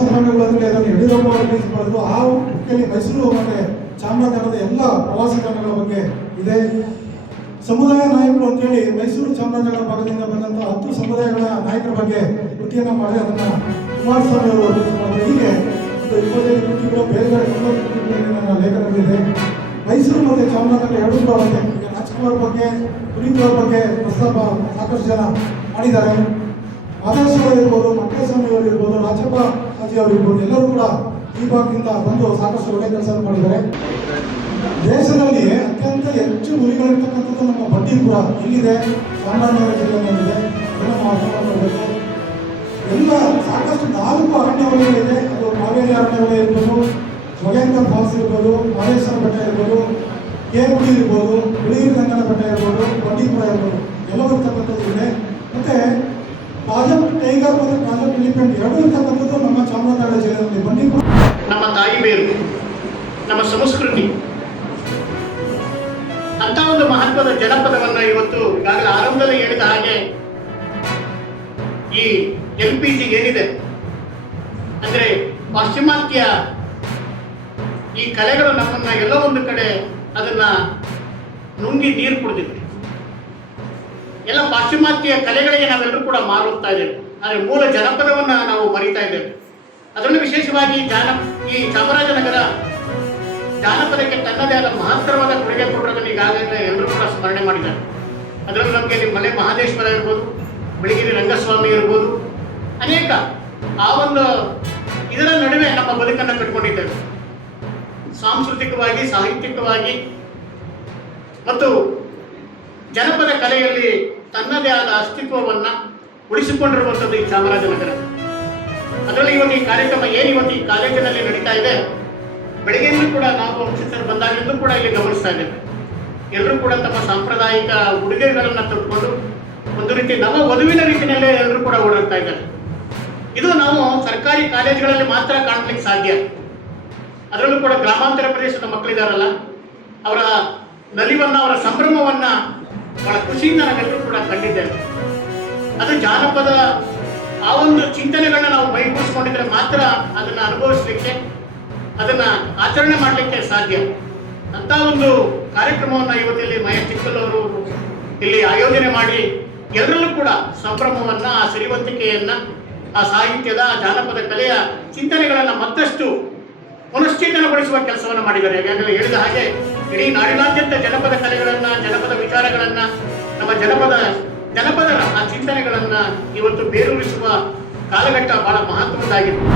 ಪ್ರವಾಸಿ ತಾಣಗಳಲ್ಲಿ ಅದನ್ನು ಯಡಿಯೂರಪ್ಪ ಅವರು ರಿಲೀಸ್ ಮಾಡಿದ್ರು. ಆ ಬುಕ್ಕಲ್ಲಿ ಮೈಸೂರು ಮತ್ತು ಚಾಮರಾಜನಗರದ ಎಲ್ಲ ಪ್ರವಾಸಿ ತಾಣಗಳ ಬಗ್ಗೆ ಇದೆ. ಸಮುದಾಯ ನಾಯಕರು ಅಂತೇಳಿ ಮೈಸೂರು ಚಾಮರಾಜನಗರ ಭಾಗದಿಂದ ಬಂದಂಥ 10 ಸಮುದಾಯಗಳ ನಾಯಕರ ಬಗ್ಗೆ ಕೃತಿಯನ್ನು ಮಾಡಿ ಅದನ್ನು ಕುಮಾರಸ್ವಾಮಿ ಅವರು ರಿಲೀಸ್ ಮಾಡಿದ್ರು. ಹೀಗೆ 25 ಕೃತಿಗಳು ಬೇರೆ ಬೇರೆ 90 ಕೃತಿಗಳಲ್ಲಿ ನನ್ನ ಲೇಖನಗಳಿದೆ. ಮೈಸೂರು ಮತ್ತು ಚಾಮರಾಜನಗರ ಎರಡೂ ಕೂಡ ಬಗ್ಗೆ ಈಗ ರಾಜ್ಕುಮಾರ್ ಬಗ್ಗೆ, ಪುನೀತ್ ಅವ್ರ ಬಗ್ಗೆ ಪ್ರಸ್ತಾಪ ಸಾಕಷ್ಟು ಜನ ಮಾಡಿದ್ದಾರೆ. ಮಾದೇಶ್ವರ ಇರ್ಬೋದು, ಮಕ್ಕಸ್ವಾಮಿ ಅವರು ಇರ್ಬೋದು, ರಾಜಪ್ಪ ಅಜ್ಜಿ ಅವರು ಇರ್ಬೋದು, ಎಲ್ಲರೂ ಕೂಡ ಈ ಭಾಗದಿಂದ ಬಂದು ಸಾಕಷ್ಟು ಒಳ್ಳೆಯ ಕೆಲಸ ಮಾಡಿದ್ದಾರೆ. ದೇಶದಲ್ಲಿ ಅತ್ಯಂತ ಹೆಚ್ಚು ಹುಲಿಗಳಿರ್ತಕ್ಕಂಥದ್ದು ನಮ್ಮ ಬಂಡೀಪುರ ಇಲ್ಲಿದೆ, ಚಾಮರಾಜನಗರ ಜಿಲ್ಲೆಯಲ್ಲಿದೆ. ಅದನ್ನು ನಾವು ಅರ್ಥ ಮಾಡಬೇಕು. ಎಲ್ಲ ಸಾಕಷ್ಟು 4 ಅರಣ್ಯ ವಲಯಗಳಿದೆ. ಅದು ಕಾವೇರಿ ಅರಣ್ಯ ವಲಯ ಇರ್ಬೋದು, ಜೋಗೇಂದ್ರ ಫಾಲ್ಸ್ ಇರ್ಬೋದು, ಮಾದೇಶ್ವರ ಬೆಟ್ಟ ಇರ್ಬೋದು, ಕೇಗುಡಿ ಇರ್ಬೋದು, ಬಿಳಿಗಿರಿ ರಂಗನ ಬೆಟ್ಟ ಇರ್ಬೋದು, ಬಂಡೀಪುರ ಇರ್ಬೋದು, ಎಲ್ಲವೂ ಇರ್ತಕ್ಕಂಥದ್ದು ಇದೆ. ಮತ್ತು ಪ್ರಾಜೆಕ್ಟ್ ಟೈಗರ್ ಮತ್ತು ಪ್ರಾಜೆಕ್ಟ್ ಎಲಿಫೆಂಟ್ ಎರಡೂ ಇರ್ತಕ್ಕಂಥದ್ದು ನಮ್ಮ ಚಾಮರಾಜನಗರ ಜಿಲ್ಲೆಯಲ್ಲಿ. ಬಂಡೀಪುರ ನಮ್ಮ ತಾಯಿ ಬೇರು, ನಮ್ಮ ಸಂಸ್ಕೃತಿ ಅಂತ ಒಂದು ಮಹತ್ವದ ಜನಪದವನ್ನು ಇವತ್ತು ಈಗಾಗಲೇ ಆರಂಭದಲ್ಲಿ ಹೇಳಿದ ಹಾಗೆ ಈ LPG ಏನಿದೆ ಅಂದ್ರೆ ಪಾಶ್ಚಿಮಾತ್ಯ ಈ ಕಲೆಗಳು ನಮ್ಮನ್ನ ಎಲ್ಲೋ ಒಂದು ಕಡೆ ಅದನ್ನ ನುಂಗಿ ನೀರು ಕುಡಿದಿದೆ. ಎಲ್ಲ ಪಾಶ್ಚಿಮಾತ್ಯ ಕಲೆಗಳಿಗೆ ನಾವೆಲ್ಲರೂ ಕೂಡ ಮಾರುತ್ತಾ ಇದ್ದೇವೆ, ಆದರೆ ಮೂಲ ಜನಪದವನ್ನು ನಾವು ಮರಿತಾ ಇದ್ದೇವೆ. ಅದರಲ್ಲೂ ವಿಶೇಷವಾಗಿ ಈ ಚಾಮರಾಜನಗರ ಜಾನಪದಕ್ಕೆ ತನ್ನದೇ ಆದ ಮಹತ್ತರವಾದ ಕೊಡುಗೆ ಕೊಟ್ಟಿರೋದನ್ನು ಈಗಾಗಲೇ ಎಲ್ಲರೂ ಕೂಡ ಸ್ಮರಣೆ ಮಾಡಿದ್ದಾರೆ. ಅದರಲ್ಲೂ ನಮಗೆ ಮಲೆ ಮಹದೇಶ್ವರ ಇರ್ಬೋದು, ಬಿಳಿಗಿರಿ ರಂಗಸ್ವಾಮಿ ಇರ್ಬೋದು, ಅನೇಕ ಆ ಒಂದು ಇದರ ನಡುವೆ ನಮ್ಮ ಬದುಕನ್ನು ಕಟ್ಕೊಂಡಿದ್ದೇವೆ. ಸಾಂಸ್ಕೃತಿಕವಾಗಿ, ಸಾಹಿತ್ಯಿಕವಾಗಿ ಮತ್ತು ಜನಪದ ಕಲೆಯಲ್ಲಿ ತನ್ನದೇ ಆದ ಅಸ್ತಿತ್ವವನ್ನು ಉಳಿಸಿಕೊಂಡಿರುವಂಥದ್ದು ಈ ಚಾಮರಾಜನಗರ. ಅದರಲ್ಲಿ ಇವತ್ತು ಈ ಕಾರ್ಯಕ್ರಮ ಇವತ್ತು ಈ ಕಾಲೇಜಿನಲ್ಲಿ ನಡೀತಾ ಇದೆ. ಬೆಳಗ್ಗೆಯಲ್ಲೂ ಕೂಡ ನಾವು ಶಿಕ್ಷಕರು ಬಂದಾಗಲೂ ಕೂಡ ಇಲ್ಲಿ ಗಮನಿಸ್ತಾ ಇದ್ದೇವೆ. ಎಲ್ಲರೂ ಕೂಡ ತಮ್ಮ ಸಾಂಪ್ರದಾಯಿಕ ಉಡುಗೆಗಳನ್ನು ತೊಟ್ಕೊಂಡು ಒಂದು ರೀತಿ ನವ ವಧುವಿನ ರೀತಿಯಲ್ಲೇ ಎಲ್ಲರೂ ಕೂಡ ಓಡಾಡ್ತಾ ಇದ್ದಾರೆ. ಇದು ನಾವು ಸರ್ಕಾರಿ ಕಾಲೇಜುಗಳಲ್ಲಿ ಮಾತ್ರ ಕಾಣಲಿಕ್ಕೆ ಸಾಧ್ಯ. ಅದರಲ್ಲೂ ಕೂಡ ಗ್ರಾಮಾಂತರ ಪ್ರದೇಶದ ಮಕ್ಕಳಿದಾರಲ್ಲ, ಅವರ ನಲಿವನ್ನು, ಅವರ ಸಂಭ್ರಮವನ್ನು ಬಹಳ ಖುಷಿಯಿಂದ ನಾವೆಲ್ಲರೂ ಕೂಡ ಕಂಡಿದ್ದೇವೆ. ಅದು ಜಾನಪದ ಆ ಒಂದು ಚಿಂತನೆಗಳನ್ನ ನಾವು ಮೈಗೂಡಿಸ್ಕೊಂಡಿದ್ರೆ ಮಾತ್ರ ಅದನ್ನು ಅನುಭವಿಸಲಿಕ್ಕೆ, ಅದನ್ನು ಆಚರಣೆ ಮಾಡಲಿಕ್ಕೆ ಸಾಧ್ಯ. ಅಂತ ಒಂದು ಕಾರ್ಯಕ್ರಮವನ್ನು ಇವತ್ತಿಲ್ಲಿ ಮಹೇಶ್ ಚಿಕ್ಕಲ್ ಅವರು ಇಲ್ಲಿ ಆಯೋಜನೆ ಮಾಡಿ ಎಲ್ಲರಲ್ಲೂ ಕೂಡ ಸಂಭ್ರಮವನ್ನು, ಆ ಸಿರಿವಂತಿಕೆಯನ್ನು, ಆ ಸಾಹಿತ್ಯದ, ಜಾನಪದ ಕಲೆಯ ಚಿಂತನೆಗಳನ್ನು ಮತ್ತಷ್ಟು ಪುನಶ್ಚೇತನಗೊಳಿಸುವ ಕೆಲಸವನ್ನು ಮಾಡಿದ್ದಾರೆ. ಈಗಾಗಲೇ ಹೇಳಿದ ಹಾಗೆ ಇಡೀ ನಾಡಿನಾದ್ಯಂತ ಜನಪದ ಕಲೆಗಳನ್ನು, ಜನಪದ ವಿಚಾರಗಳನ್ನು, ನಮ್ಮ ಜನಪದರ ಆ ಚಿಂತನೆಗಳನ್ನು ಇವತ್ತು ಬೇರೂರಿಸುವ ಕಾಲಘಟ್ಟ ಬಹಳ ಮಹತ್ವದ್ದಾಗಿದೆ.